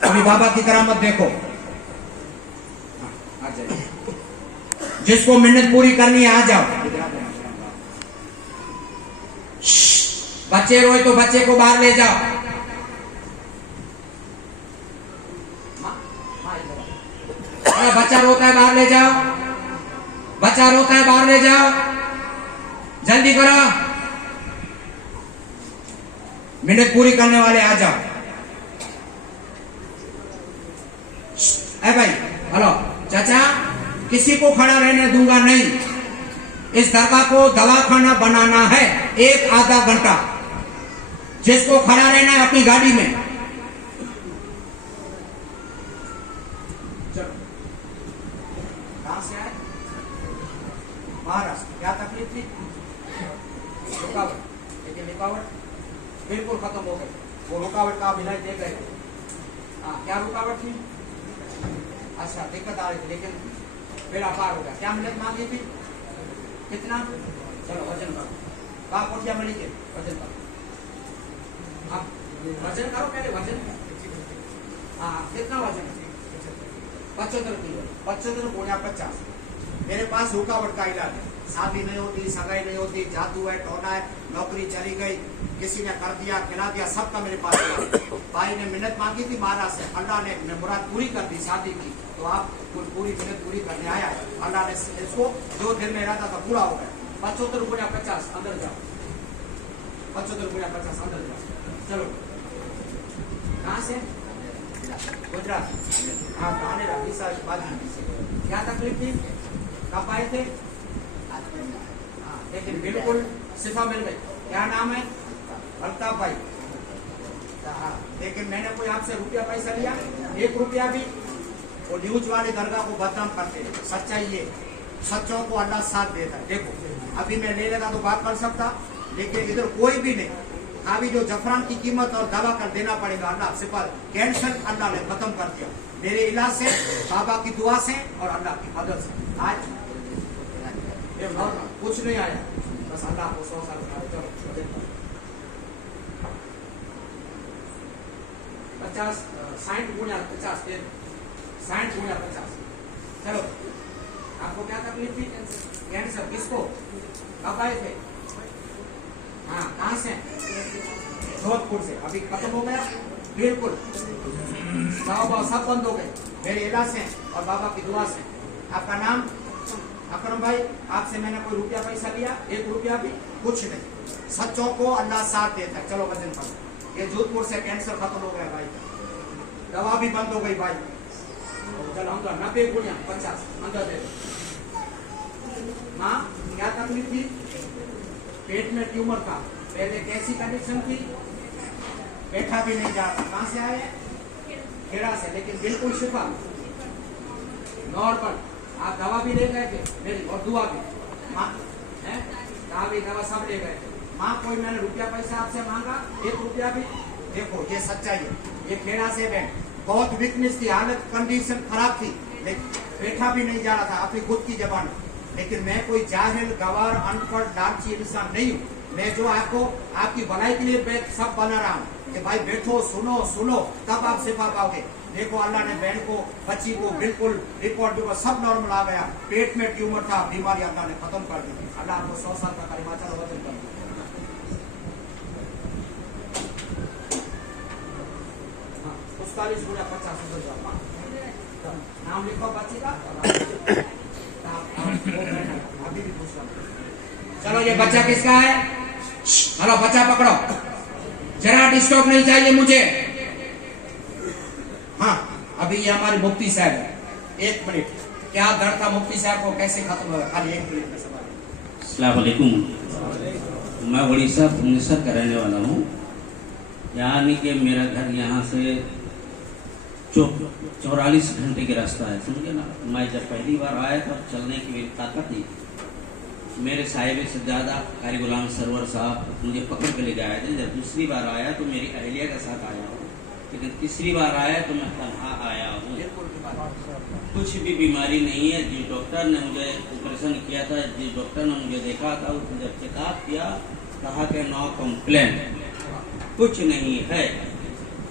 अभी बाबा की करामत देखो। आ जाइए, जिसको मिन्नत पूरी करनी है आ जाओ। बच्चे रोए तो बच्चे को बाहर ले जाओ। अरे बच्चा रोता है बाहर ले जाओ, बच्चा रोता है बाहर ले जाओ, जल्दी करो। मिन्नत पूरी करने वाले आ जाओ। ए भाई, हेलो चाचा, किसी को खड़ा रहने दूंगा नहीं। इस दरगाह को दवाखाना बनाना है, एक आधा घंटा। जिसको खड़ा रहना है अपनी गाड़ी में। चलो, कहां से आए? महाराष्ट्र। क्या तकलीफ थी? रुकावट, लेकिन रुकावट बिल्कुल खत्म हो गई। वो रुकावट का इलाज दे गए। हाँ, क्या रुकावट थी? अच्छा, दिक्कत आ रही थी, लेकिन बेड़ा पार हो गया। क्या मिन्नत मांगी थी? कितना? चलो वजन करो। कहा कोठिया मणि के वजन करो। आप वजन करो पहले, वजन। हाँ, कितना वजन? 75 किलो। 75 गुणा 50। मेरे पास रुकावट का इलाज है। शादी नहीं होती, सगाई नहीं होती, जादू है, टोना है, नौकरी चली गई, किसी ने कर दिया, खिला दिया, सबका मेरे पास है। भाई ने मिन्नत मांगी थी महाराज से, अल्लाह ने मुराद पूरी कर दी शादी की। तो आप पूरी मिन्नत पूरी करने आया है। अल्लाह ने इसको जो दिल में इरादा था पूरा हो गया। 75 गुणा 50 अंदर जाओ। 75 गुणा 50 अंदर जाओ। चलो, कहाँ से? गुजरात। हाँ, कहानी रखी साल बाजू से। क्या तकलीफ थी? कब आए थे? हाँ, लेकिन बिल्कुल शिफा मिल गई। क्या नाम है? अल्ताफ भाई। हाँ, लेकिन मैंने कोई आपसे रुपया पैसा लिया? 1 रुपया भी? वो न्यूज वाले दरगाह को बदनाम करते हैं। सच्चाई ये, सच्चों को अल्लाह साथ देता है। देखो, अभी मैं ले लेता तो बात कर सकता, लेकिन इधर कोई भी नहीं। अभी जो जफरान की कीमत और दवा कर देना पड़ेगा, अल्लाह से पर कैंसर अल्लाह ने खत्म कर दिया मेरे इलाज से, बाबा की दुआ से और अल्लाह की मदद से। आज कुछ नहीं आया, बस अल्लाह को 100 साल बना। चलो 50 60 गुणा 50 60 गुणा 50। चलो, आपको क्या तकलीफ थी? कैंसर। किसको? कब आए थे? हाँ, कहाँ से? जोधपुर से। अभी खत्म हो गया बिल्कुल। बाबा सब बंद हो गए मेरे इलाज से और बाबा की दुआ से। आपका नाम? अकरम भाई। आपसे मैंने कोई रुपया पैसा लिया? 1 रुपया भी? कुछ नहीं। सच्चों को अल्लाह साथ देता है। चलो वजन करो। ये जोधपुर से कैंसर खत्म हो गया भाई, दवा भी बंद हो गई भाई। चलो हम 90 गुणा 50 अंदर दे। माँ, क्या तकलीफ थी? पेट में ट्यूमर था। पहले कैसी कंडीशन थी? बैठा भी नहीं जाता। कहाँ से आए? खेड़ा से, लेकिन बिल्कुल शिफा, नॉर्मल। आप दवा भी ले गए थे मेरी और दुआ भी। माँ है, दवा भी दवा सब ले गए थे। माँ, कोई मैंने रुपया पैसा आपसे मांगा? 1 रुपया भी? देखो, ये सच्चाई है। ये खेड़ा से बैंक, बहुत वीकनेस थी, हालत कंडीशन खराब थी, लेकिन बैठा भी नहीं जा रहा था अपनी खुद की जबान। लेकिन मैं कोई जाहिल, गवार, अनपढ़, लालची इंसान नहीं हूँ। मैं जो आपको आपकी भलाई के लिए सब बना रहा हूँ कि भाई बैठो, सुनो सुनो, तब आप शिफा पाओगे। देखो, अल्लाह ने बहन को, बच्ची को बिल्कुल रिपोर्ट भी सब नॉर्मल आ गया। पेट में ट्यूमर था, बीमारी अल्लाह ने खत्म कर दी। अल्लाह आपको 100 साल का करीमा। चलो वजन कर। 45 गुणा 50 अंदर जाओ। नाम लिखो बच्ची का। अभी भी पूछ रहा। चलो, ये बच्चा किसका है? हेलो, बच्चा पकड़ो, जरा डिस्टर्ब नहीं चाहिए मुझे। हाँ, अभी ये हमारे मुफ्ती साहब है। 1 मिनट, क्या दर्द था मुफ्ती साहब को? कैसे खत्म हुआ? खाली 1 मिनट में सवाल। अस्सलाम वालेकुम। मैं उड़ीसा भुवनेश्वर का रहने वाला हूँ। यानी कि मेरा घर यहाँ से 44 घंटे का रास्ता है, समझे ना। मैं जब पहली बार आया तब चलने की मेरी ताकत नहीं थी। मेरे साहिब से ज़्यादा कारी गुलाम सरवर साहब मुझे पकड़ के ले गए थे। जब दूसरी बार आया तो मेरी अहलिया के साथ आया हूँ, लेकिन तीसरी बार आया तो मैं तन्हा आया हूँ। कुछ भी बीमारी नहीं है। जिस डॉक्टर ने मुझे ऑपरेशन किया था, जिस डॉक्टर ने मुझे देखा था, उसने जब चेकअप किया, कहा कि नो कंप्लेन, कुछ नहीं है।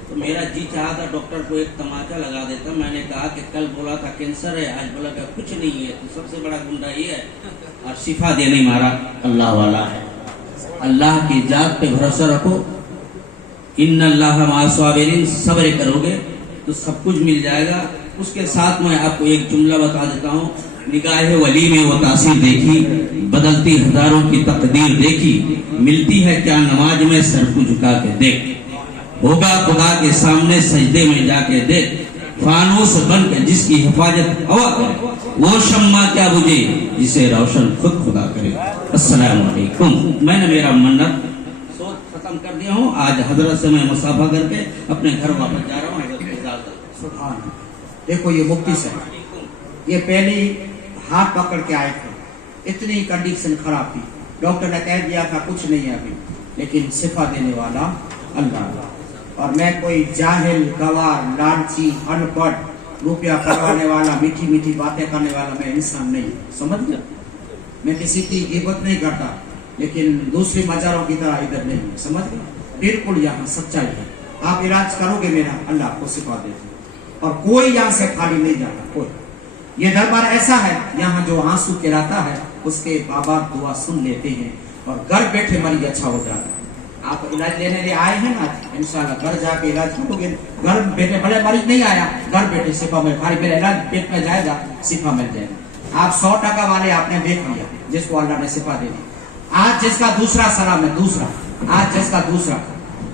तो मेरा जी चाहा था डॉक्टर को एक तमाचा लगा देता। मैंने कहा कि कल बोला था कैंसर है, आज बोला कि कुछ नहीं है। तो सबसे बड़ा गुंडा ये है, और शिफा देने मारा अल्लाह वाला है। अल्लाह की जात पे भरोसा रखो, इन्नल्लाह मास्वाबिरीन, सब्र करोगे तो सब कुछ मिल जाएगा। उसके साथ मैं आपको एक जुमला बता देता हूँ। निगाह वली में वो तासीर देखी, बदलती हजारों की तकदीर देखी, मिलती है क्या नमाज में सर को झुका के देख, होगा खुदा के सामने सजदे में जाके देख, फानूस बन के जिसकी हिफाजत हवा करे, वो शम्मा क्या बुझे जिसे रोशन खुद खुदा करे। अस्सलाम वालेकुम। मैंने मेरा मन्नत सोच खत्म कर दिया हूँ। आज हजरत से मैं मुसाफा करके अपने घर वापस जा रहा हूँ। हजरत की इजाजत। सुभान। देखो ये मुफ्ती से ये पहली हाथ पकड़ के आए थे, इतनी कंडीशन खराब थी, डॉक्टर ने कह दिया था कुछ नहीं है अभी, लेकिन शिफा देने वाला अल्लाह। और मैं कोई जाहिल, गवार, लालची, अनपढ़, रुपया करवाने वाला, मीठी मीठी बातें करने वाला मैं इंसान नहीं, समझ गया। मैं किसी की गिबत नहीं करता, लेकिन दूसरी मजारों की तरह इधर नहीं, समझ गए। बिल्कुल यहाँ सच्चाई है। आप इलाज करोगे मेरा, अल्लाह आपको शिफा देगा। और कोई यहाँ से खाली नहीं जाता, कोई। ये दरबार ऐसा है, यहाँ जो आंसू गिराता है उसके बाबा दुआ सुन लेते हैं और घर बैठे मरीज अच्छा हो जाता है। आप इलाज लेने लिए आए हैं ना, इंशाल्लाह घर जाके इलाज करोगे, घर बैठे, भले मरीज नहीं आया, घर बैठे शिफा मिल, भाई मेरा इलाज पेट में जाएगा, शिफा मिल जाएगा। आप 100% वाले आपने देख लिया, जिसको अल्लाह ने शिफा दे दी। आज जिसका दूसरा सलाम है, दूसरा, आज जिसका दूसरा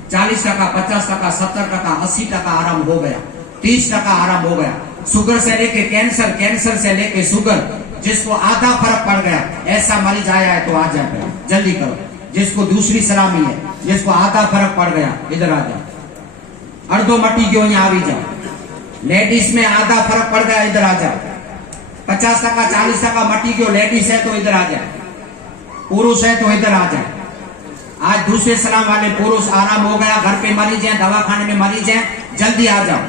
40%, 50%, 70%, 80% आराम हो गया, 30% आराम हो गया। शुगर से लेके कैंसर, कैंसर से लेके शुगर, जिसको आधा फर्क पड़ गया, ऐसा मरीज आया है तो आ जाए, जल्दी करो। जिसको दूसरी सलामी है, जिसको आधा फर्क पड़ गया, इधर आ जाओ। अर्धो मट्टी क्यों यहाँ आ जाओ। लेडीज में आधा फर्क पड़ गया, इधर आ जाओ। 50%, 40% मट्टी क्यों, लेडीज है तो इधर आ जाए, पुरुष है तो इधर आ जाए। आज दूसरे सलाम वाले पुरुष आराम हो गया, घर पे मरीज है, दवाखाने में मरीज है, जल्दी आ जाओ।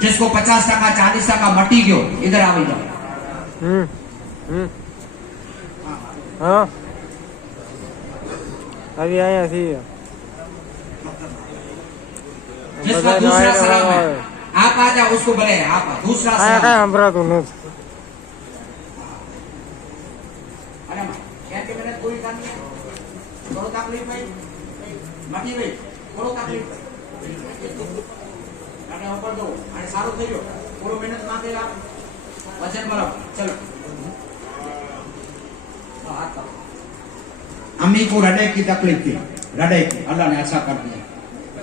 जिसको 50%, 40% मट्टी क्यों, इधर आ जाओ। हाँ अभी आया थी। जिसका दूसरा सलाम है, आप आ जाओ, उसको बोले आप दूसरा सलाम। अरे क्या के मैंने कोई काम नहीं, थोड़ा तकलीफ भाई, मटी भाई, थोड़ा तकलीफ અને ઉપર દો અને સારું થઈ ગયો, પૂરો મહેનત માંગેલા વજન બરાબર। ચલો हाथ का अम्मी को हृदय की तकलीफ थी, हृदय की, अल्लाह ने अच्छा कर दिया।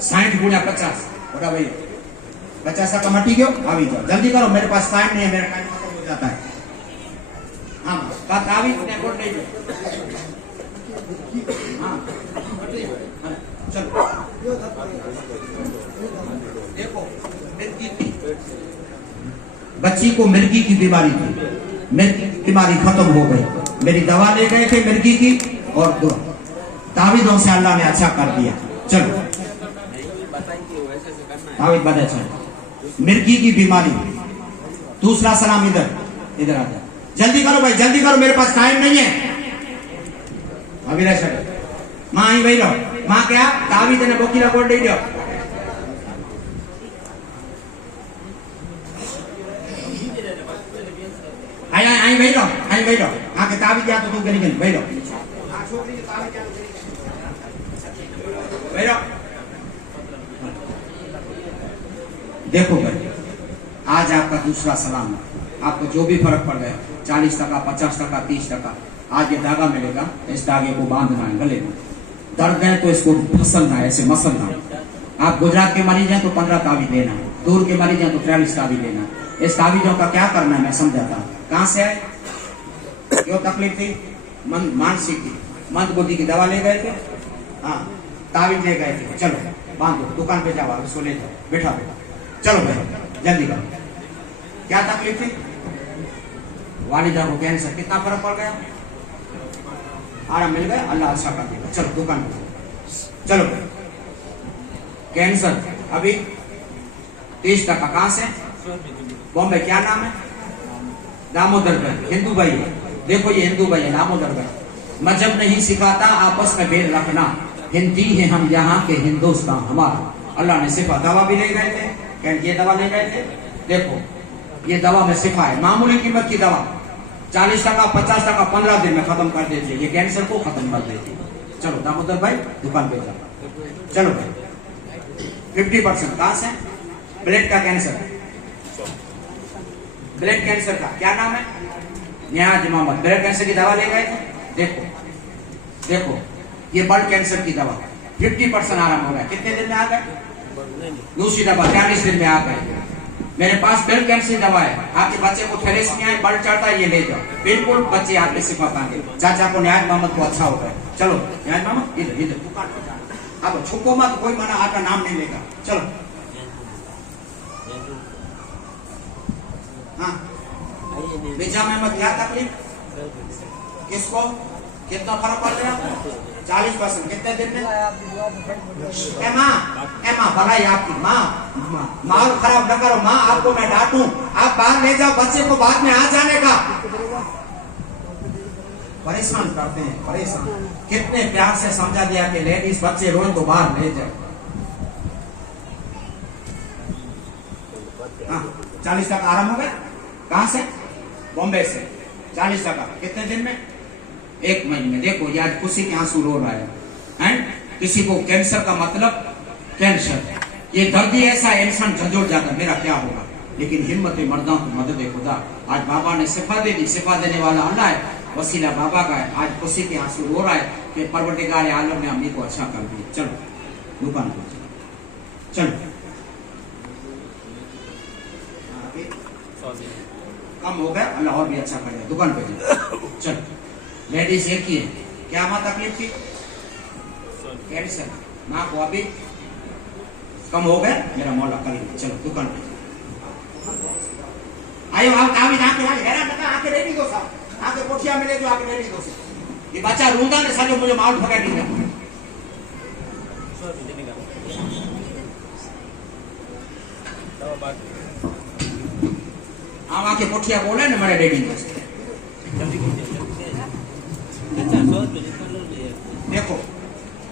60 गुणा 50, बड़ा भैया 50 का मटी गयो, आ जाओ, जल्दी करो, मेरे पास टाइम नहीं है, मेरा टाइम खत्म हो जाता है। हाँ बात आवी ने कोड नहीं दो। हाँ चलो देखो, मिर्गी थी, बच्ची को मिर्गी की बीमारी थी, मिर्गी की बीमारी खत्म हो गई। मेरी दवा ले गए थे मिर्गी की, और तावीज़ों से अल्लाह ने अच्छा कर दिया। चलो तावीज़ बड़े अच्छा, मिर्गी की बीमारी। दूसरा सलाम इधर, इधर आ जाओ, जल्दी करो भाई, जल्दी करो, मेरे पास टाइम नहीं है। अभी माँ ही भाई रहो, माँ क्या तावीज़ ने बोकीला कोड दे दो। आई भाई लो, आई भाई लो, आके तावीज़ दिया तो तू गली गली भाई लो, भाई लो। देखो भाई, आज आपका दूसरा सलाम है, आपको जो भी फर्क पड़ गया, 40%, 50%, 30%, आज ये धागा मिलेगा, इस धागे को बांधना है गले में। दर्द है तो इसको फसलना है, ऐसे मसलना है। आप गुजरात के मरीज हैं तो 15 तावीज़ लेना है, दूर के मरीज हैं तो 43 तावीज़ लेना है। इस तावीज़ों का क्या करना है मैं समझाता हूँ। कहाँ से आए, क्यों तकलीफ थी, मानसिक थी, मंद बुद्धि की दवा ले गए थे, हाँ तावीज़ ले गए थे, चलो बांधो, दुकान पे जाओ, उसको ले जाओ, बैठा बैठा, चलो भाई जल्दी करो। क्या तकलीफ थी, वालिदा को कैंसर, कितना फर्क पड़ गया, आराम मिल गया, अल्लाह अच्छा कर देगा। चलो दुकान पे चलो। कैंसर अभी 30%, कहाँ से, बॉम्बे, क्या नाम है, दामोदर भाई, हिंदू भाई है, देखो ये हिंदू भाई है, दामोदर भाई। मजहब नहीं सिखाता आपस में बेल रखना, हिंदी है हम यहाँ के, हिंदुस्तान हमारा। अल्लाह ने शिफा, दवा भी ले गए थे, ये दवा ले गए थे, देखो ये दवा में शिफा है। मामूली कीमत की दवा 40%, 50%, 15 दिन में खत्म कर देती है, ये कैंसर को खत्म कर देती है। चलो दामोदर भाई दुकान पे जाओ। चलो भाई 50% कहां से? ब्लड का कैंसर, ब्लड कैंसर का क्या नाम है? नियाज मोहम्मद। ब्लड कैंसर की दवा ले गए थे, देखो देखो ये ब्लड कैंसर की दवा 50% आराम हो गया। कितने दिन में आ गए? दूसरी दवा 40 दिन में आ गए। मेरे पास ब्लड कैंसर की दवा है, आपके बच्चे को थैलेसीमिया है, ब्लड चढ़ता है, ये ले जाओ, बिल्कुल बच्चे आपके शिफा पाएंगे। चाचा को न्याज मोहम्मद को अच्छा होता है। चलो न्याज मोहम्मद इधर इधर दुकान पर जाना, अब छुपो मत, कोई मना आपका नाम नहीं लेगा। चलो हाँ बेचा में क्या तकलीफ, किसको कितना फर्क पड़ रहा? 40%। कितने दिन में? माँ भलाई आपकी माँ, माहौल खराब न करो माँ, आपको मैं डांटूं, आप बाहर ले जाओ बच्चे को, बाद में आ जाने का। परेशान करते हैं, परेशान। कितने प्यार से समझा दिया कि लेडीज बच्चे रोए तो बाहर ले जाए। 40% आराम हो गया। कहां से? बॉम्बे से। 40%। कितने दिन में? 1 महीने। देखो यार खुशी के आंसू रो रहा है। किसी को कैंसर का मतलब कैंसर, ये दर्दी ऐसा इंसान झंझोड़ जाता, मेरा क्या होगा, लेकिन हिम्मत मर्दा को मदद खुदा। आज बाबा ने शिफा दे दी, शिफा देने वाला अल्लाह है, वसीला बाबा का है। आज खुशी के आंसू रो रहा है कि परवरदिगार आलम ने अम्मी को अच्छा कर दिया। चलो दुकान पर चलो। कम हो गया, अल्लाह और भी अच्छा करेगा। दुकान पे चलो। लेडीज एक ही है, क्या माँ तकलीफ थी? कैंसर। माँ को अभी कम हो गया, मेरा मौला करेगा। चलो दुकान पे आयो, आके रेडी दो साहब, आके कोठिया मिले जो आके रेडी दो साहब। ये बच्चा रूंदा ने सालो मुझे माल ठगा दी। हम आके कोठिया बोले ना मेरे रेडी दो। देखो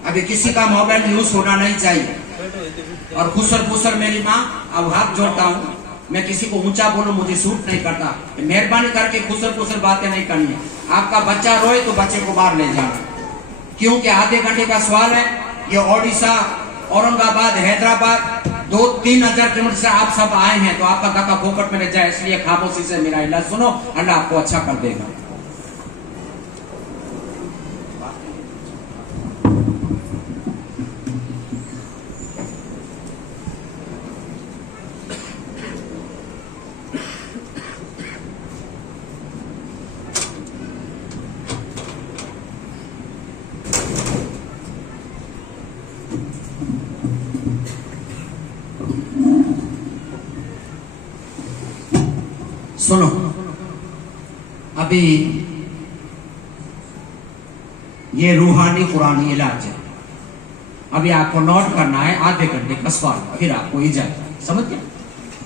अभी किसी का मोबाइल यूज होना नहीं चाहिए। और खुसर मेरी माँ, अब हाथ जोड़ता हूँ, मैं किसी को ऊंचा बोलूं मुझे सूट नहीं करता। मेहरबानी करके खुसर बातें नहीं करनी है। आपका बच्चा रोए तो बच्चे को बाहर ले जाना, क्योंकि आधे घंटे का सवाल है। ये ओडिशा, औरंगाबाद, हैदराबाद 2-3 हजार किलोमीटर से आप सब आए हैं, तो आपका धक्का फोकट में रह जाए, इसलिए खामोशी से मेरा इलाज सुनो, अल्लाह आपको अच्छा कर देगा। सुनो अभी ये रूहानी कुरानी इलाज है। अभी आपको नोट करना है, आधे घंटे का सवाल, फिर आपको इजाजत। समझ गए?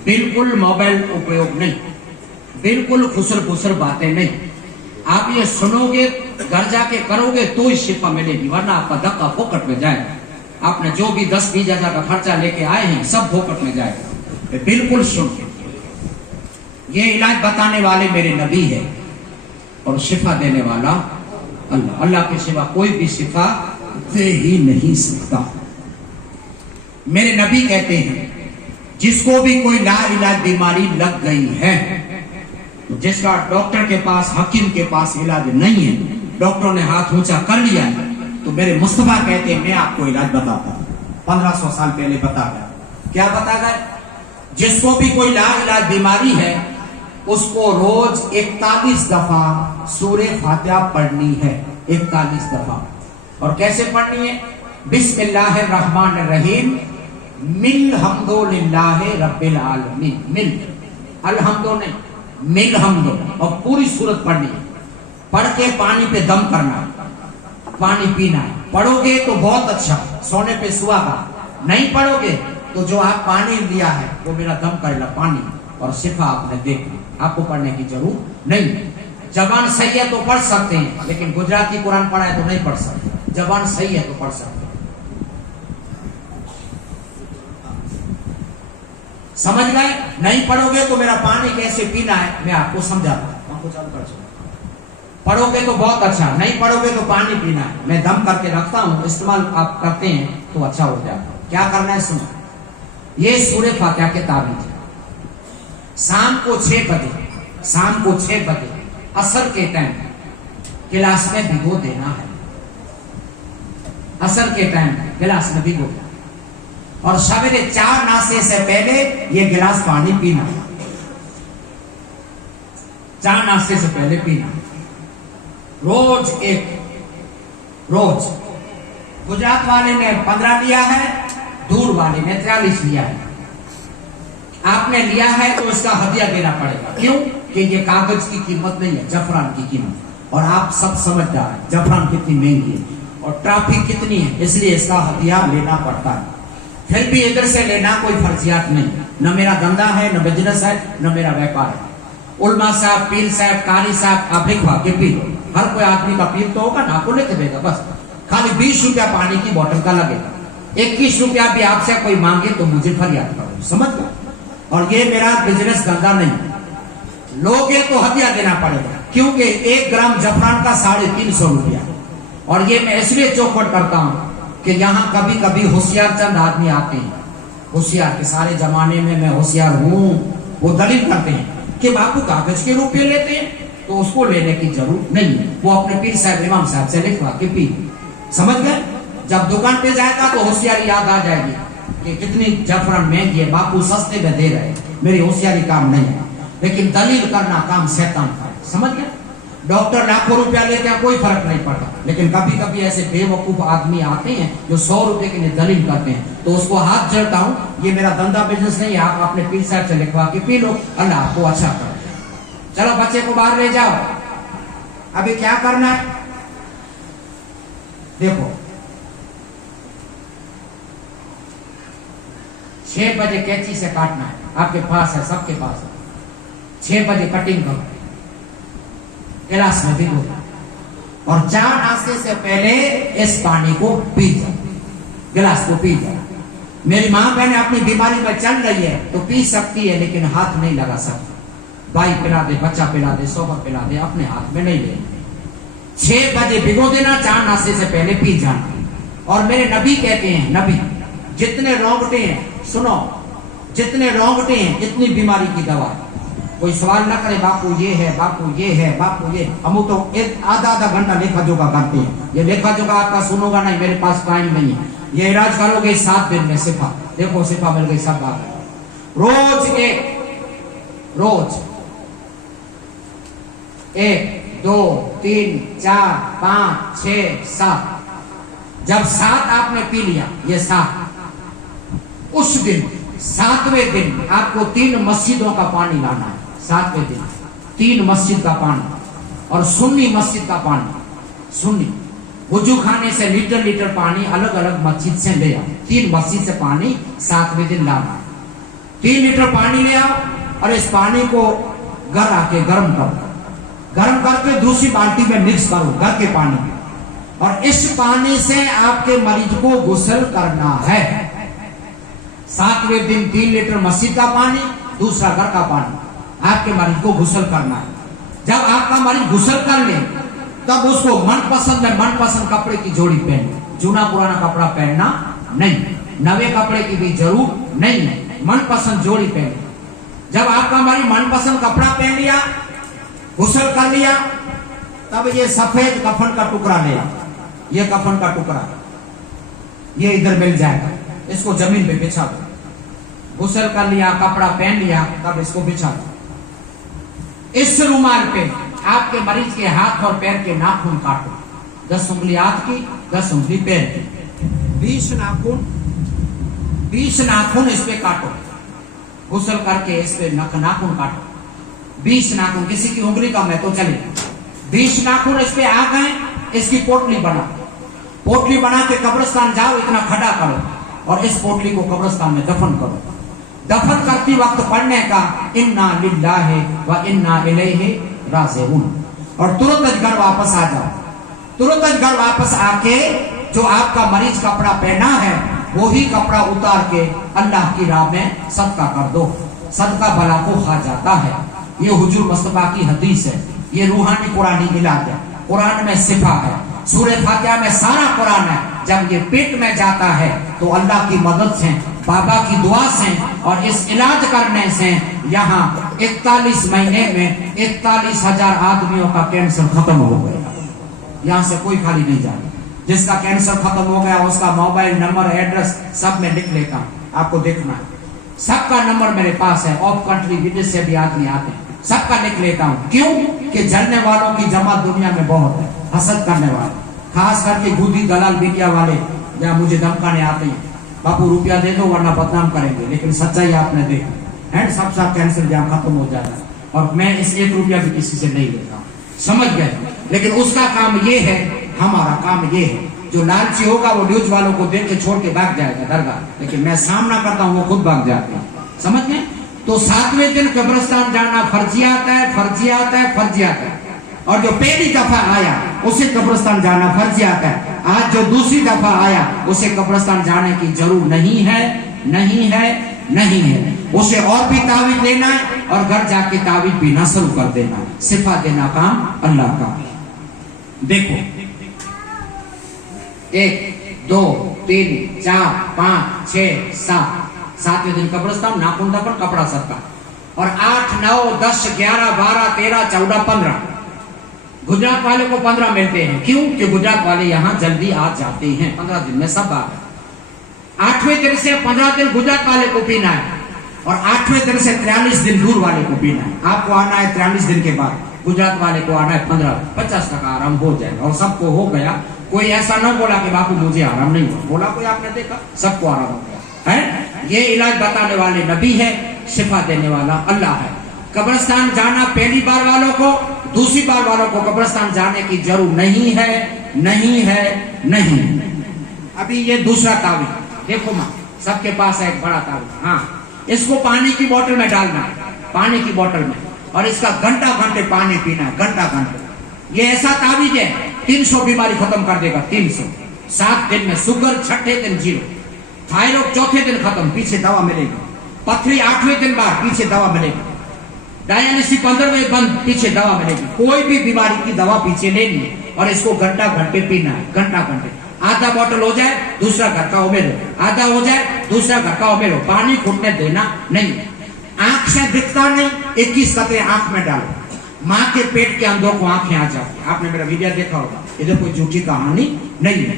बिल्कुल मोबाइल उपयोग नहीं, बिल्कुल खुसर बातें नहीं। आप ये सुनोगे, घर जाके करोगे तो ही शिफा मिलेगी, वरना आपका धक्का फोकट में जाएगा। आपने जो भी 10-20 हजार का खर्चा लेके आए हैं सब फोकट में जाएगा। बिल्कुल सुन, ये इलाज बताने वाले मेरे नबी है और शिफा देने वाला अल्लाह। अल्लाह के सिवा कोई भी शिफा दे ही नहीं सकता। मेरे नबी कहते हैं जिसको भी कोई लाइलाज बीमारी लग गई है, जिसका डॉक्टर के पास, हकीम के पास इलाज नहीं है, डॉक्टर ने हाथ ऊंचा कर लिया है, तो मेरे मुस्तफा कहते हैं मैं आपको इलाज बताता हूं। 1500 साल पहले बता गया। क्या बता गए? जिसको भी कोई लाइलाज बीमारी है उसको रोज 41 दफा सूरे फातिहा पढ़नी है। 41 दफा। और कैसे पढ़नी है? बिस्मिल्लाहिर्रहमानिर्रहीम, मिल हम्दुलिल्लाहि रब्बिल आलमीन। मिल अलहम्दो नहीं, मिल हम्दो। और पूरी सूरत पढ़नी है। पढ़ के पानी पे दम करना, पानी पीना है। पढ़ोगे तो बहुत अच्छा, सोने पे सुहागा। नहीं पढ़ोगे तो जो आप पानी लिया है वो मेरा दम करेगा पानी, और शिफा आपने देख ली। आपको पढ़ने की जरूरत नहीं। जबान सही है तो पढ़ सकते हैं, लेकिन गुजराती कुरान पढ़ा है तो नहीं पढ़ सकते। जबान सही है तो पढ़ सकते हैं। समझ गए? नहीं पढ़ोगे तो मेरा पानी कैसे पीना है मैं आपको समझाता हूं। आपको चालू कर चलो। पढ़ोगे तो बहुत अच्छा, नहीं पढ़ोगे तो पानी पीना है। मैं दम करके रखता हूं, इस्तेमाल आप करते हैं तो अच्छा हो जाता। क्या करना है सुनो। ये सूरह फातिहा के ताबीज है। शाम को 6 बजे असर के टाइम गिलास में भिगो देना है। असर के टाइम गिलास में भिगो देना और सवेरे 4 नाश्ते से पहले ये गिलास पानी पीना। 4 नाश्ते से पहले पीना। रोज गुजरात वाले ने 15 लिया है, दूर वाले ने 43 लिया है। आपने लिया है तो इसका हदिया देना पड़ेगा। क्यों? कि ये कागज की कीमत नहीं है, जफरान की कीमत। और आप सब समझदार हैं जफरान कितनी महंगी है और ट्रैफिक कितनी है, इसलिए इसका हदिया लेना पड़ता है। फिर भी इधर से लेना कोई फर्जियात नहीं। न मेरा धंधा है, न बिजनेस है, न मेरा व्यापार है। उलमा साहब, पीर साहब, कारी साहब, आप लिखवा के पी लो। हर कोई आदमी का पीर तो होगा ना, आपको नहीं देगा। बस खाली 20 रुपया पानी की बोतल का लगेगा। 21 रुपया भी आपसे कोई मांगे तो मुझे फरियाद करो, समझ गए? और ये मेरा बिजनेस धंधा नहीं। लोगे तो हदिया देना पड़ेगा, क्योंकि 1 ग्राम जफरान का 350 रुपया। और ये मैं इसलिए चौखट करता हूं कि यहाँ कभी कभी होशियार चंद आदमी आते हैं। होशियार के सारे जमाने में मैं होशियार हूं, वो दलील करते हैं कि बापू कागज के रुपये लेते हैं, तो उसको लेने की जरूरत नहीं है। वो अपने पीर साहब, इमाम साहब से लिखवा के पी। समझ गए? जब दुकान पे जाएगा तो होशियारी याद आ जाएगी कि कितनी जफरान महंगी है, बापू सस्ते में दे रहे हैं। मेरी होशियारी काम नहीं है, लेकिन दलील करना काम शैतान का है। समझ गए? डॉक्टर लाखों रुपया लेते हैं, कोई फर्क नहीं पड़ता। लेकिन कभी कभी ऐसे बेवकूफ आदमी आते हैं जो 100 रुपए के लिए दलील करते हैं, तो उसको हाथ जोड़ता हूं, ये मेरा धंधा बिजनेस नहीं है। आप अपने पीर साहब से लिखवा के पी लो, अल्लाह आपको अच्छा कर। चलो बच्चे को बाहर ले जाओ। अभी क्या करना है देखो। 6 बजे कैंची से काटना है, आपके पास है, सबके पास है। 6 बजे कटिंग करो, गिलास में भिगो और 4 नाश्ते से पहले इस पानी को पी जाओ, गिलास को पी जाओ। मेरी मां बहन अपनी बीमारी में चल रही है तो पी सकती है, लेकिन हाथ नहीं लगा सकती। भाई पिला दे, बच्चा पिला दे, सोबर पिला दे, अपने हाथ में नहीं ले। 6 बजे भिगो देना, 4 नाश्ते से पहले पी जाना। और मेरे नबी कहते हैं, नबी जितने रोंगटे हैं, सुनो, जितने रोंगटे हैं इतनी बीमारी की दवा है। कोई सवाल ना करे बापू ये है, बापू ये है, बापू ये। हम तो एक आधा घंटा लेखा जोखा करते हैं। ये लेखा जोखा आपका सुनोगा नहीं, मेरे पास टाइम नहीं है। ये इलाज करोगे 7 दिन में सिफा। देखो सिफा मिल गई, सब बात है। रोज 1 2 3 4 5 6 7। जब 7 आपने पी लिया, ये 7, उस दिन 7वें दिन आपको 3 मस्जिदों का पानी लाना है। 7वें दिन 3 मस्जिद का पानी और सुन्नी मस्जिद का पानी। सुन्नी वुजू खाने से लीटर पानी अलग अलग मस्जिद से ले आओ। 3 मस्जिद से पानी 7वें दिन लाना। 3 लीटर पानी ले आओ और इस पानी को घर आके गर्म करो। गर्म करके दूसरी बाल्टी में मिक्स करो, घर के पानी में। और इस पानी से आपके मरीज को गुस्ल करना है। 7वें दिन 3 लीटर मस्जिद का पानी, दूसरा घर का पानी, आपके मरीज को गुस्ल करना है। जब आपका मरीज गुस्ल कर ले, तब उसको मनपसंद में मनपसंद कपड़े की जोड़ी पहने। चूना पुराना कपड़ा पहनना नहीं, नवे कपड़े की भी जरूरत नहीं है, मनपसंद जोड़ी पहने। जब आपका मरीज मनपसंद कपड़ा पहन लिया, गुस्ल कर लिया, तब ये सफेद कफन का टुकड़ा ले आओ। ये कफन का टुकड़ा ये इधर मिल जाएगा, इसको जमीन पे बिछा दो। गुस्ल कर लिया, कपड़ा पहन लिया, तब इसको बिछा दो। इस रुमाल पे आपके मरीज के हाथ और पैर के नाखून काटो। 10 उंगली हाथ की, 10 उंगली पैर की, 20 नाखून इस पे काटो। गुस्ल करके इस पे नाखून काटो। 20 नाखून, किसी की उंगली का मैं तो चले। 20 नाखून इस पे आ गए, इसकी पोटली बना। पोटली बना के कब्रिस्तान जाओ, इतना खड़ा करो और इस पोटली को कब्रिस्तान में दफन करो। दफन करती वक्त पढ़ने का इन्ना लिल्लाहि व इन्ना इलैहि राजिऊन। और तुरंत घर वापस आ जाओ। तुरंत घर वापस आके जो आपका मरीज कपड़ा पहना है वही कपड़ा उतार के अल्लाह की राह में सदका कर दो, सदका भला को खा जाता है। ये हुजूर मुस्तफा की हदीस है, ये रूहानी कुरानी इलाज है। कुरान में सिफा है, सूरह फातिहा में सारा कुरान है। जब ये पेट में जाता है तो अल्लाह की मदद से, बाबा की दुआ से और इस इलाज करने से यहाँ 41 महीने में 41,000 आदमियों का कैंसर खत्म हो गया। यहाँ से कोई खाली नहीं जाए। जिसका कैंसर खत्म हो गया उसका मोबाइल नंबर, एड्रेस सब में लिख लेता हूँ, आपको देखना है। सबका नंबर मेरे पास है, ऑफ कंट्री विदेश से भी आदमी आते हैं, सबका लिख लेता हूँ। क्यों कि जलने वालों की जमात दुनिया में बहुत है, हसद करने वाले, खास करके गुदी दलाल बिटिया वाले या मुझे धमकाने आते हैं, बापू रुपया दे दो वरना बदनाम करेंगे। लेकिन सच्चाई आपने देखी है, सब कैंसर जहाँ खत्म हो जाता है। और मैं इस 1 रुपया भी किसी से नहीं लेता हूँ, समझ गए। लेकिन उसका काम ये है, हमारा काम ये है, जो लालची होगा वो न्यूज वालों को देख के छोड़ के भाग जाएगा दरगाह, लेकिन मैं सामना करता हूँ वो खुद भाग जाते हैं, समझ गए। तो 7वें दिन कब्रिस्तान जाना फर्जियात है, फर्जियात है, फर्जियात है। और जो पहली दफा आया उसे कब्रिस्तान जाना फर्जियात है। आज जो दूसरी दफा आया उसे कब्रिस्तान जाने की जरूर नहीं है, नहीं है, नहीं है। उसे और भी तावीज लेना है और घर जाके तावीज पीना शुरू कर देना है। सिफा देना काम अल्लाह का। देखो 1 2 3 4 5 6 7, 7वें दिन कब्रिस्तान, नाखून दफन, कपड़ा सदका। और 8 9 10 11 12 13 14 15। गुजरात वाले को 15 मिलते हैं। क्यों कि गुजरात वाले यहाँ जल्दी आ जाते हैं, 15 दिन में सब आ गए। 8वें दिन से 15 दिन गुजरात वाले को पीना है और 8वें दिन से 43 दिन दूर वाले को पीना है। आपको आना है 43 दिन के बाद, गुजरात वाले को आना है 15, 50% आराम हो जाएगा। और सबको हो गया, कोई ऐसा न बोला कि बापू मुझे आराम नहीं हुआ, बोला कोई, आपने देखा सबको आराम हो गया है। ये इलाज बताने वाले नबी है, शिफा देने वाला अल्लाह है। कब्रिस्तान जाना पहली बार वालों को, दूसरी बार वालों को कब्रिस्तान जाने की जरूरत नहीं है, नहीं है, नहीं। अभी ये दूसरा तावीज देखो माँ, सबके पास है एक बड़ा तावीज। हाँ, इसको पानी की बोतल में डालना है, पानी की बोतल में, और इसका घंटा घंटे पानी पीना है, घंटा घंटे। ये ऐसा तावीज है 300 बीमारी खत्म कर देगा, 300। 7 दिन में शुगर, 6ठे दिन 0, थायराइड 4थे दिन खत्म, पीछे दवा मिलेगी। पथरी 8वें दिन बाद, पीछे दवा मिलेगी। डायलिसिस 15वें बंद, पीछे दवा मिलेगी। कोई भी बीमारी की दवा पीछे लेनी है और इसको घंटा घंटे पीना है, घंटा घंटे। आधा बोतल हो जाए दूसरा घर का उमेरो, आधा हो जाए दूसरा घर का उमेरो। पानी घुटने देना नहीं। आंख से दिखता नहीं, 21 कतरे आंख में डालो। माँ के पेट के अंदर को आंखें आ जाती, आपने मेरा वीडियो देखा होगा, इधर कोई झूठी कहानी नहीं है।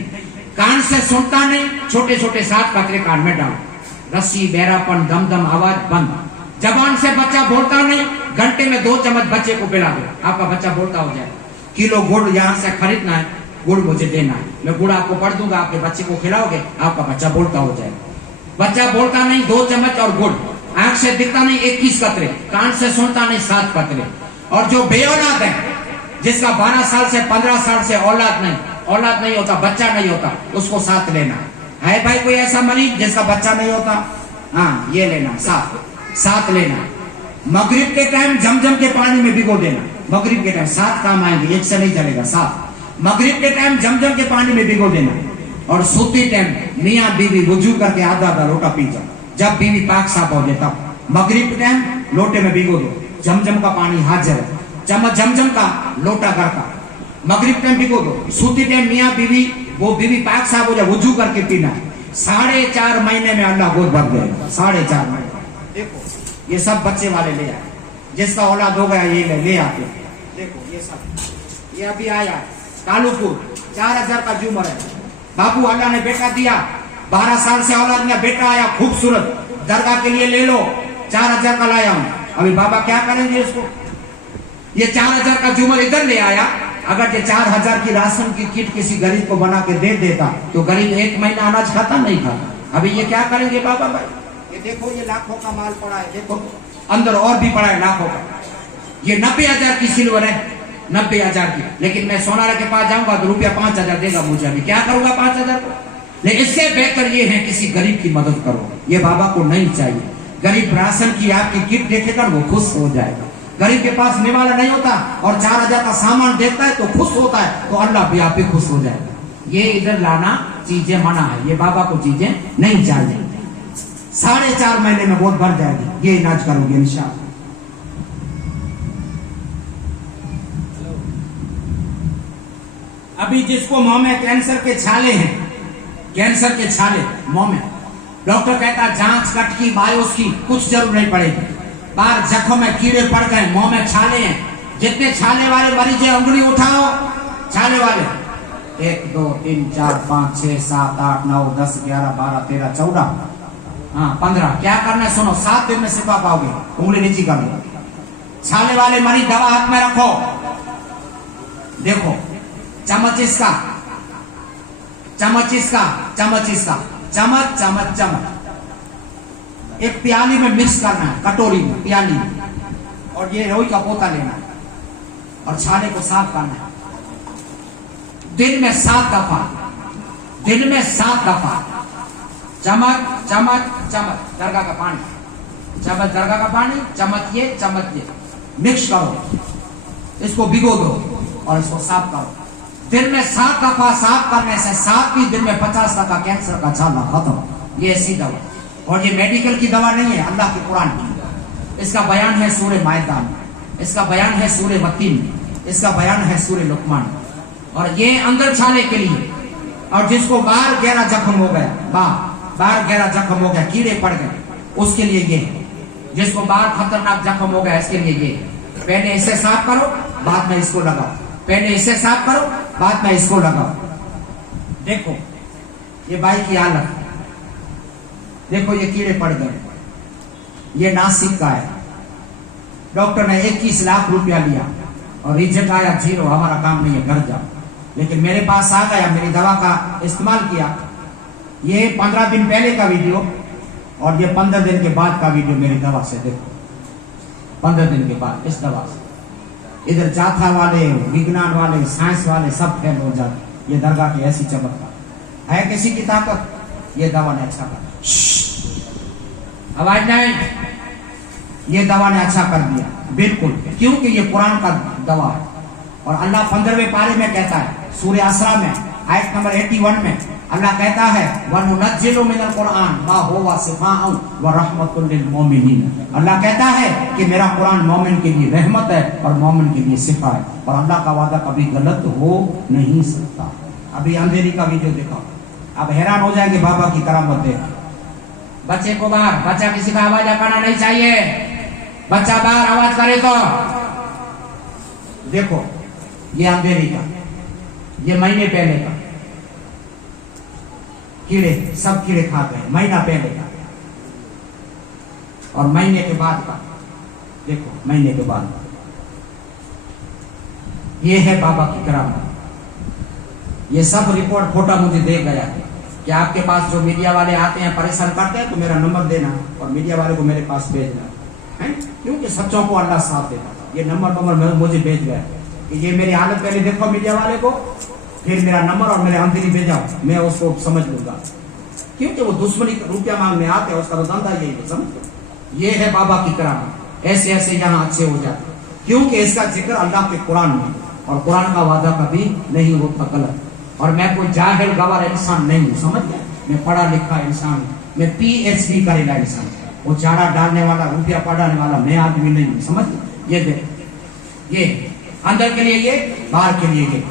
कान से सुनता नहीं, छोटे छोटे 7 कतरे कान में डालो। रस्सी, बहरापन, दम दम, आवाज बंद। जबान से बच्चा बोलता नहीं, घंटे में 2 चम्मच बच्चे को पिला दो, आपका बच्चा बोलता हो जाएगा। किलो गुड़ यहाँ से खरीदना है, गुड़ मुझे देना है, मैं गुड़ आपको पढ़ दूंगा, आपके बच्चे को खिलाओगे, आपका बच्चा बोलता हो जाएगा। बच्चा बोलता नहीं, 2 चम्मच और गुड़। आंख से दिखता नहीं, 21 कतरे। कान से सुनता नहीं, 7 कतरे। और जो बेऔलाद है, जिसका 12 साल से 15 साल से औलाद नहीं होता, बच्चा नहीं होता, उसको 7 लेना है। भाई कोई ऐसा मरीज जिसका बच्चा नहीं होता? हाँ, ये लेना, 7 लेना। मगरिब के टाइम जमजम के पानी में भिगो देना। मगरिब के टाइम 7 काम आएंगे, एक से नहीं चलेगा, 7। मगरिब के टाइम जमजम के पानी में भिगो देना। और सोते टाइम मियाँ बीवी वुजू करके आधा लोटा पी जाओ, जब बीवी पाक साफ हो जाए तब। मगरिब के टाइम लोटे में भिगो दो, जमजम का पानी हाजिर है, चम्मच जमजम का, लोटा घर का। मगरिब टाइम भिगो दो। सोते टाइम मियाँ बीवी, वो बीवी पाक साफ हो जाए, वुजू करके पीना है। 4.5 महीने में अल्लाह गोद भर देगा, 4.5 महीने। देखो ये सब बच्चे वाले ले आए, जिसका औलाद हो गया ये ले आते। देखो ये सब, ये अभी आया कालूपुर, 4000 का झूमर है। बापू अल्लाह ने बेटा दिया, 12 साल से औलाद में बेटा आया, खूबसूरत, दरगाह के लिए ले लो, 4000 का लाया हूं। अभी बाबा क्या करेंगे इसको? ये 4000 का झूमर इधर ले आया। अगर ये 4000 की राशन की किट किसी गरीब को बना के दे देता तो गरीब 1 महीना अनाज खाता नहीं खाता। अभी ये क्या करेंगे बाबा भाई? ये देखो, ये लाखों का माल पड़ा है, देखो अंदर और भी पड़ा है लाखों का। ये 90,000 की सिल्वर है, 90,000 की। लेकिन मैं सोनारा के पास जाऊंगा तो रुपया 5,000 देगा मुझे, अभी क्या करूंगा 5,000 को? लेकिन इससे बेहतर ये है किसी गरीब की मदद करो। ये बाबा को नहीं चाहिए। गरीब राशन की आपकी किट देखेगा वो खुश हो जाएगा। गरीब के पास निवाला नहीं होता और 4000 का सामान देखता है तो खुश होता है, तो अल्लाह भी आप ही खुश हो जाएगा। ये इधर लाना चीजें मना है, ये बाबा को चीजें नहीं चाहिए। 4.5 महीने में गोद भर जाएगी, ये इलाज करोगे इंशाअल्लाह। अभी जिसको मुंह में कैंसर के छाले हैं, कैंसर के छाले मुंह में, डॉक्टर कहता जांच कट की बायोस की कुछ जरूर नहीं पड़ेगी। बाहर जख्म में कीड़े पड़ गए, मुंह में छाले हैं, जितने छाले वाले मरीज हैं उंगली उठाओ, छाले वाले 1 2 3 4 5 6 7 8 9 10 11 12 13 14 15। क्या करना है सुनो, 7 दिन में शिफा पाओगे। उंगली नीचे कर लो। छाले वाले मरीज दवा हाथ में रखो, देखो चम्मच इसका, चम्मच इसका, चम्मच इसका, चम्मच चम्मच चम्मच एक प्याली में मिक्स करना है, कटोरी में, प्याली में, और ये रोई का पोता लेना है और छाले को साफ करना है। दिन में 7 दफा, दिन में 7 दफा चम्मच चम्मच चम्मच दरगाह का पानी, चम्मच दरगाह का पानी, चम्मच ये मिक्स करो, इसको भिगो दो और इसको साफ करो। दिन में 7 दफा साफ करने से 7वें दिन में 50% कैंसर का छाला खत्म। ये ऐसी दवा, और ये मेडिकल की दवा नहीं है, अल्लाह के कुरान की। इसका बयान है सूरह माइदा में, इसका बयान है सूरह वतीन में, इसका बयान है सूरह लुकमान में। और ये अंदर छाले के लिए, और जिसको बाहर गहरा जख्म हो गया, बाहर गहरा जख्म हो गया, कीड़े पड़ गए, उसके लिए ये, जिसको बाहर खतरनाक जख्म हो गया इसके लिए ये। पहले इसे साफ करो, बाद में इसको लगाओ, पहले इसे साफ करो, बाद में इसको लगाओ। देखो ये भाई की हालत, देखो ये कीड़े पड़ गए, ये नासिक का है। डॉक्टर ने 21 लाख रुपया लिया और रिजल्ट आया 0, हमारा काम नहीं है, घर जाओ। लेकिन मेरे पास आ गया, मेरी दवा का इस्तेमाल किया। ये 15 दिन पहले का वीडियो और ये 15 दिन के बाद का वीडियो मेरी दवा से देखो। 15 दिन के बाद इस दवा से इधर जाथा वाले, विज्ञान वाले, साइंस वाले सब फेल हो जाते। ये दरगाह की ऐसी चमत्कार है, किसी की ताकत, ये दवा ने अच्छा कर, आवाज नहीं, ये दवा ने अच्छा कर दिया बिल्कुल, क्योंकि ये कुरान का दवा है। और अल्लाह 15वें पारे में कहता है, सूरह असरा में आयत नंबर 81 में अल्लाह कहता है, वनुनज्जिलु मिनल कुरान मा हुवा शिफाअन व रहमतुल लिल मोमिनीन। अल्लाह कहता है कि मेरा कुरान मोमिन के लिए रहमत है और मोमिन के लिए शिफा है, और अल्लाह का वादा कभी गलत हो नहीं सकता। अभी अंधेरी का वीडियो दिखाओ, अब हैरान हो जाएंगे बाबा की करामत देख। बच्चे को बाहर, बच्चा किसी का आवाज करना नहीं चाहिए, बच्चा बाहर आवाज करे तो देखो, ये अंधेरी का, ये महीने पहले का कीड़े, सब कीड़े खा गए, महीना पहले का, और महीने के बाद का देखो, महीने के बाद ये है बाबा की करामत। ये सब रिपोर्ट फोटो मुझे दे गया कि आपके पास जो मीडिया वाले आते हैं परेशान करते हैं तो मेरा नंबर देना और मीडिया वाले को मेरे पास भेजना है, क्योंकि सच्चों को अल्लाह साथ देता। ये नंबर मुझे भेज गया कि ये मेरी हालत पहले देखो मीडिया वाले को, फिर मेरा नंबर और मेरे अंदर ही भेजाओ, मैं उसको समझ लूंगा, क्योंकि वो दुश्मनी रुपया मांगने आते हैं, उसका तो धंधा यही है, समझ। ये है बाबा की करामत, ऐसे ऐसे यहाँ अच्छे हो जाते, क्योंकि इसका जिक्र अल्लाह के कुरान में, और कुरान का वादा कभी नहीं होता गलत। और मैं कोई जाहिल गवार इंसान नहीं हूँ, समझ गया, मैं पढ़ा लिखा इंसान हूँ, मैं PhD करेगा इंसान, वो चारा डालने वाला, रुपया पढ़ाने वाला मैं आदमी नहीं हूँ, समझ। ये देख, ये अंदर के लिए ये, बाहर के लिए ये।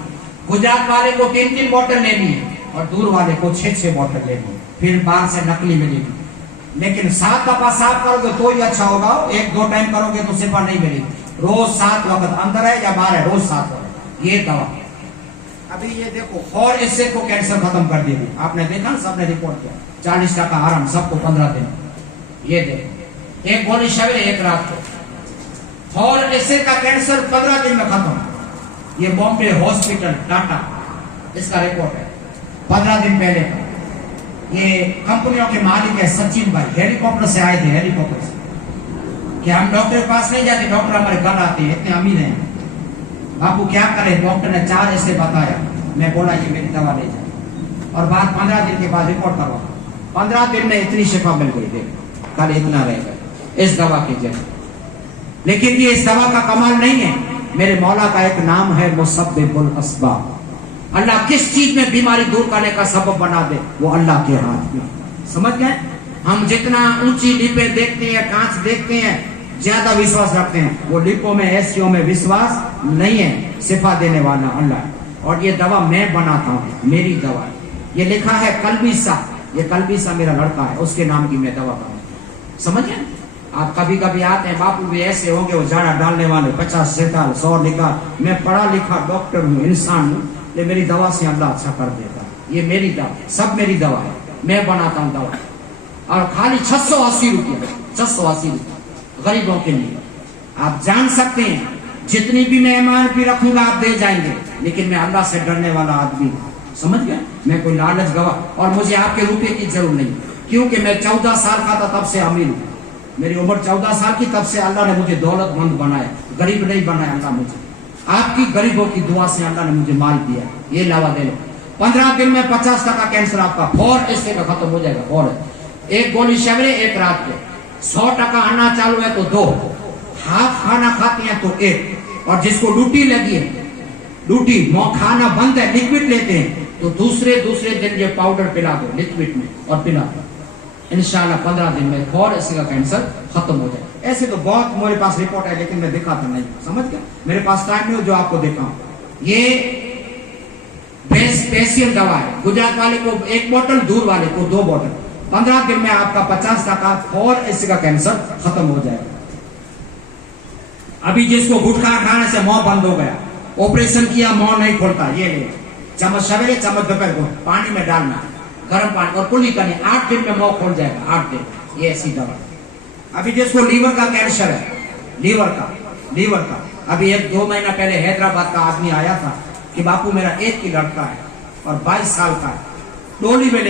गुजरात वाले को 3-3 बोतल लेनी है और दूर वाले को 6-6 बोतल लेनी है, फिर बाहर से नकली मिलेगी। लेकिन 7 दफा साफ करोगे तो ही अच्छा होगा, 1-2 टाइम करोगे तो सिफा नहीं मिलेगी। रोज 7 वक्त, अंदर है या बाहर है, रोज 7 वक्त ये दवा। अभी ये देखो, और इससे को कैंसर खत्म कर देगी, आपने देखा ना, सबने रिपोर्ट किया, 40% आराम सबको 15 दिन। ये देखो, एक गोली सवेरे, एक रात को, और इससे का कैंसर 15 दिन में खत्म। ये बॉम्बे हॉस्पिटल टाटा, इसका रिपोर्ट है 15 दिन पहले का। ये कंपनियों के मालिक है सचिन भाई, हेलीकॉप्टर से आए थे, हेलीकॉप्टर से, कि हम डॉक्टर के पास नहीं जाते, डॉक्टर हमारे घर आते हैं, इतने अमीर हैं। बापू क्या करें, डॉक्टर ने 4 ऐसे बताया, मैं बोला ये मेरी दवा ले जाए, और बाद 15 दिन के बाद रिपोर्ट करवा, 15 दिन में इतनी शिफा मिल गई, देखो कल इतना रह गया इस दवा के जरिए। लेकिन ये इस दवा का कमाल नहीं है, मेरे मौला का एक नाम है मुसब्बिबुल अस्बाब। अल्लाह किस चीज में बीमारी दूर करने का सबब बना दे, वो अल्लाह के हाथ में। समझ गए? हम जितना ऊंची लिपे देखते हैं, कांच देखते हैं, ज्यादा विश्वास रखते हैं, वो लिपों में एसियों में विश्वास नहीं है। शिफा देने वाला अल्लाह। और ये दवा मैं बनाता हूँ, मेरी दवा। ये लिखा है कलबीसा, ये कलबीसा मेरा लड़का है, उसके नाम की मैं दवा बनाता हूँ। समझे? आप कभी कभी आते हैं, बापू भी ऐसे होंगे, वो झाड़ा डालने वाले 50 सेताल 100 लिखा। मैं पढ़ा लिखा डॉक्टर हूँ, इंसान हूँ, ये मेरी दवा से अल्लाह अच्छा कर देता है। ये मेरी दवा, सब मेरी दवा है, मैं बनाता हूँ दवा। और खाली 680 रुपया, 680 रुपया गरीबों के लिए। आप जान सकते हैं, जितनी भी मैं MRP रखूंगा आप दे जाएंगे, लेकिन मैं अल्लाह से डरने वाला आदमी हूँ। समझ गए? मैं कोई लालच गवाह, और मुझे आपके रुपए की जरूरत नहीं, क्योंकि मैं 14 साल का था तब से अमीर हूँ। मेरी उम्र 14 साल की, तब से अल्लाह ने मुझे दौलतमंद बनाया, गरीब नहीं बनाया अल्लाह मुझे। आपकी गरीबों की दुआ से अल्लाह ने मुझे माल दिया। ये लावा दे लो, 15 दिन में 50% कैंसर आपका फौर इससे का खत्म हो जाएगा। फौर एक गोली सवेरे, एक रात को। 100% आना चालू है तो 2, हाफ खाना खाते हैं तो 1, और जिसको लूटी लगी है, लूटी खाना बंद है, लिक्विड लेते हैं, तो दूसरे दिन ये पाउडर पिला दो लिक्विड में और पिला दो। इंशाल्लाह 15 दिन में फौर इसी का कैंसर खत्म हो जाए। ऐसे तो बहुत मेरे पास रिपोर्ट है, लेकिन मैं दिखाता नहीं। समझ गया? मेरे पास टाइम नहीं जो आपको दिखाऊं। ये स्पेशल दवा है। गुजरात वाले को 1 बोतल, दूर वाले को 2 बोतल। 15 दिन में आपका 50% फौर इसी का कैंसर खत्म हो जाएगा। अभी जिसको गुटखा खाने से मुंह बंद हो गया, ऑपरेशन किया, मुंह नहीं खोलता, ये चम्मच सवेरे चम्मच दोपहर को पानी में डालना, गर्म पानी, और कुली करनी, 8 दिन में मुंह खोल जाएगा, 8 दिन। ये ऐसी दवा। अभी जिसको लीवर का कैंसर है, लीवर का अभी 1-2 महीना पहले हैदराबाद का आदमी आया था कि बापू मेरा 1 ही लड़का है और 22 साल का है, टोली में